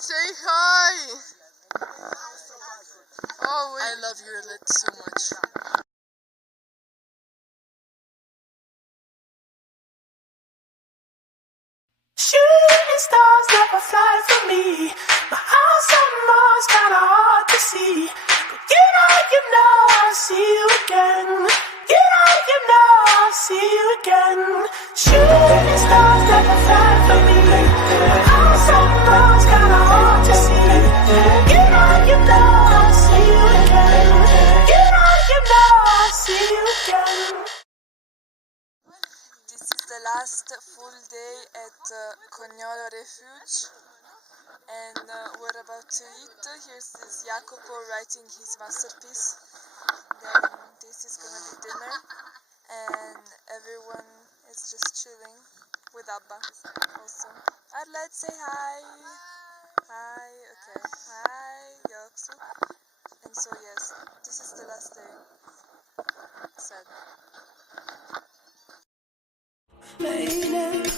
Say hi! Oh, wait. I love Arlet so much. Shooting stars never fly for me. My house on Mars kinda hard to see. But you know I'll see you again. You know I'll see you again. Shooting stars never fly for me. My house on Mars kinda hard to see. You know I'll see you again. You know I'll see you again. This is the last full day at Cognolo Refugi, and we're about to eat. Here's this Jacopo writing his masterpiece. Then this is gonna be dinner, and everyone is just chilling with Abba also. Arlet, say hi! Hi, okay, hi, Yoksu. And so yes, this is the last day. Sad. Lady,